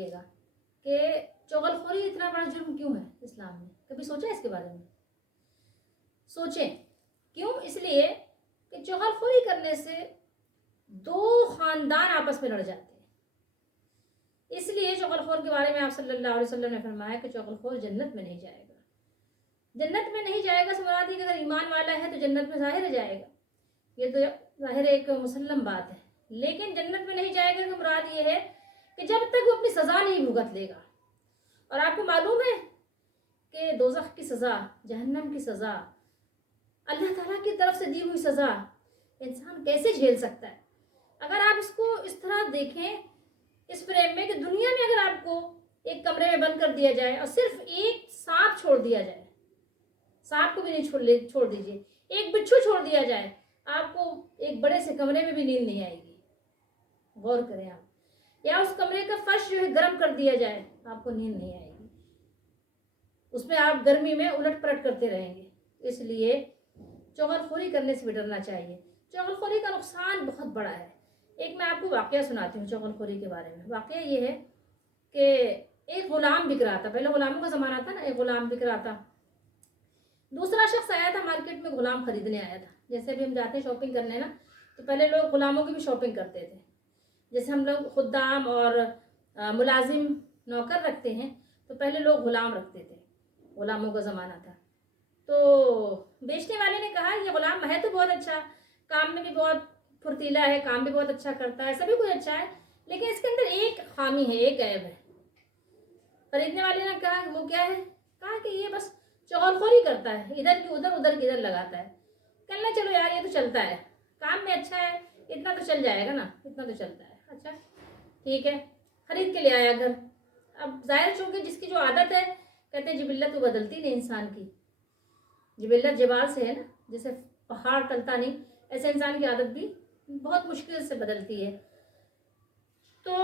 करिएगा कि चुगलखोरी इतना बड़ा जुर्म क्यों है इस्लाम में। कभी सोचा इसके बारे में? सोचें क्यों। इसलिए कि चुगलखोरी करने से दो खानदान आपस में लड़ जाते हैं। इसलिए चुगलखोर के बारे में आप सल्लल्लाहु अलैहि वसल्लम ने फरमाया कि चुगलखोर जन्नत में नहीं जाएगा। जन्नत में नहीं जाएगा से मुराद है कि अगर ईमान वाला है तो जन्नत में ज़ाहिर जाएगा, ये तो ज़ाहिर एक मुसल्लम बात है। लेकिन जन्नत में नहीं जाएगा कि मुराद ये है कि जब तक वो अपनी सज़ा नहीं भुगत लेगा। और आपको मालूम है कि दोज़ख की सज़ा, जहन्नम की सज़ा, अल्लाह ताला की तरफ से दी हुई सज़ा इंसान कैसे झेल सकता है। अगर आप इसको इस तरह देखें, इस फ्रेम में कि दुनिया में अगर आपको एक कमरे में बंद कर दिया जाए और सिर्फ एक सांप छोड़ दिया जाए, सांप को भी नहीं छोड़ दीजिए, एक बिच्छू छोड़ दिया जाए, आपको एक बड़े से कमरे में भी नींद नहीं आएगी। गौर करें आप। या उस कमरे का फर्श जो है गर्म कर दिया जाए, आपको नींद नहीं आएगी, उसमें आप गर्मी में उलट पलट करते रहेंगे। इसलिए चुगलखोरी करने से भी डरना चाहिए। चुगलखोरी का नुकसान बहुत बड़ा है। एक मैं आपको वाकया सुनाती हूँ चुगलखोरी के बारे में। वाकया ये है कि एक गुलाम बिक रहा था, पहले गुलामों का ज़माना था ना, एक गुलाम बिक रहा था। दूसरा शख्स आया था मार्केट में, गुलाम खरीदने आया था। जैसे भी हम जाते हैं शॉपिंग करने ना, तो पहले लोग गुलामों की भी शॉपिंग करते थे। जैसे हम लोग खुद्दाम और मुलाजिम नौकर रखते हैं, तो पहले लोग गुलाम रखते थे, गुलामों का ज़माना था। तो बेचने वाले ने कहा ये गुलाम है तो बहुत अच्छा, काम में भी बहुत फुर्तीला है, काम भी बहुत अच्छा करता है, सभी कुछ अच्छा है, लेकिन इसके अंदर एक खामी है, एक ऐब है। खरीदने वाले ने कहा वो क्या है? कहा कि ये बस चुगलखोरी करता है, इधर की उधर की इधर लगाता है। कहना चलो यार ये तो चलता है, काम में अच्छा है, इतना तो चल जाएगा ना, इतना तो चलता है, अच्छा ठीक है। खरीद के ले आया घर। अब जाहिर चूंकि जिसकी जो आदत है, कहते हैं जिबिल्लत तो बदलती नहीं इंसान की, जिबिल्लत जबाल से है ना, जैसे पहाड़ टलता नहीं, ऐसे इंसान की आदत भी बहुत मुश्किल से बदलती है। तो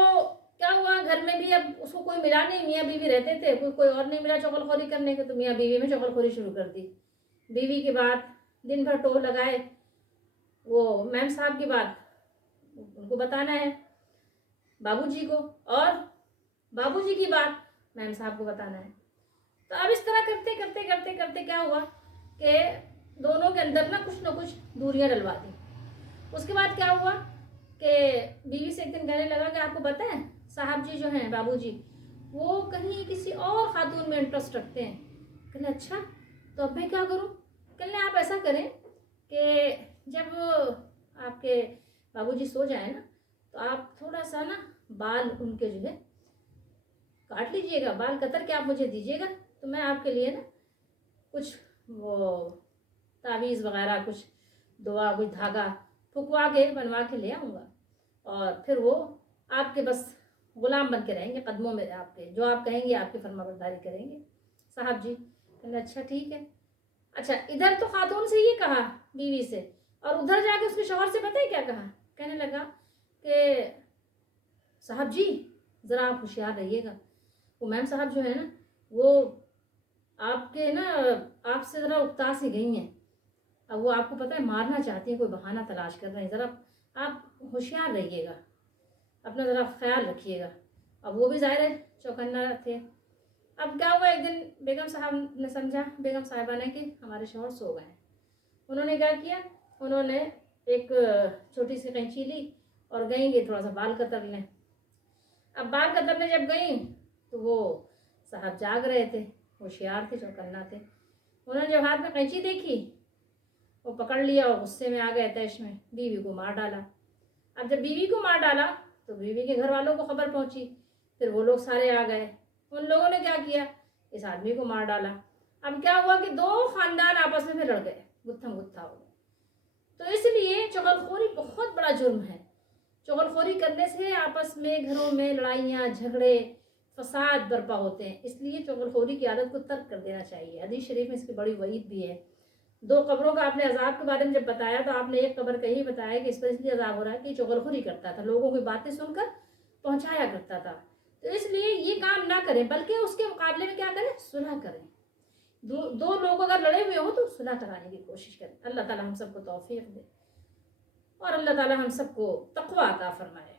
क्या हुआ, घर में भी अब उसको कोई मिला नहीं, मियाँ बीवी रहते थे, कोई और नहीं मिला चुगलखोरी करने के, तो मियाँ बीवी में चुगलखोरी शुरू कर दी। बीवी की बात दिन भर टोल लगाए, वो मैम साहब की बात उनको बताना है बाबूजी को, और बाबूजी की बात मैम साहब को बताना है। तो अब इस तरह करते करते करते करते क्या हुआ कि दोनों के अंदर ना कुछ दूरियां डलवा दी। उसके बाद क्या हुआ कि बीवी से एक दिन कहने लगा कि आपको पता है साहब जी जो हैं बाबूजी, वो कहीं किसी और खातून में इंटरेस्ट रखते हैं। कहने अच्छा, तो अब मैं क्या करूं? कहने आप ऐसा करें कि जब आपके बाबूजी सो जाए ना, तो आप थोड़ा सा ना बाल उनके जो है काट लीजिएगा, बाल कतर के आप मुझे दीजिएगा, तो मैं आपके लिए ना कुछ वो तावीज़ वगैरह, कुछ दुआ, कुछ धागा फुकवा के बनवा के ले आऊँगा, और फिर वो आपके बस गुलाम बन के रहेंगे कदमों में, आपके जो आप कहेंगे आपकी फरमाबरदारी करेंगे साहब जी। कहने अच्छा ठीक है। अच्छा, इधर तो खातून से ये कहा बीवी से, और उधर जाके उसके शौहर से पता है क्या कहा? कहने लगा कि साहब जी ज़रा आप होशियार रहिएगा, वो मैम साहब जो है ना, वो आपके ना आपसे ज़रा उकता सी गई हैं, अब वो आपको पता है मारना चाहती हैं, कोई बहाना तलाश कर रहे हैं, ज़रा आप होशियार रहिएगा, अपना ज़रा ख्याल रखिएगा। अब वो भी ज़ाहिर है चौकन्ना थे। अब क्या हुआ, एक दिन बेगम साहब ने समझा, बेगम साहिबा ने, कि हमारे शौहर सो गए हैं। उन्होंने क्या किया, उन्होंने एक छोटी सी कैंची ली और गई कि थोड़ा सा बाल कतर लें। अब बाल कतरने जब गई तो वो साहब जाग रहे थे, होशियार थे, चौकन्ना थे। उन्होंने जब हाथ में कैंची देखी, वो पकड़ लिया और गुस्से में आ गए, तैश में बीवी को मार डाला। अब जब बीवी को मार डाला तो बीवी के घर वालों को खबर पहुंची, फिर वो लोग सारे आ गए, उन लोगों ने क्या किया, इस आदमी को मार डाला। अब क्या हुआ कि दो खानदान आपस में फिर लड़ गए, गुत्थम गुत्था हो गए। तो इसलिए चुगलखोरी बहुत बड़ा जुर्म है। चुगलखोरी करने से आपस में घरों में लड़ाइयाँ, झगड़े, फसाद बर्पा होते हैं। इसलिए चुगलखोरी की आदत को तर्क कर देना चाहिए। हदीस शरीफ में इसकी बड़ी वईद भी है। दो कब्रों का आपने अजाब के बारे में जब बताया, तो आपने एक कब्र का ही बताया कि इस पर इसलिए अजाब हो रहा है कि चुगलखोरी करता था, लोगों की बातें सुनकर पहुंचाया करता था। तो इसलिए ये काम ना करें, बल्कि उसके मुकाबले में क्या करें, सुलह करें। दो लोग अगर लड़े हुए हो तो सुलह कराने की कोशिश करें। अल्लाह ताला हम सबको तौफीक दे और अल्लाह ताला हम सबको तक़वा अता फरमाए।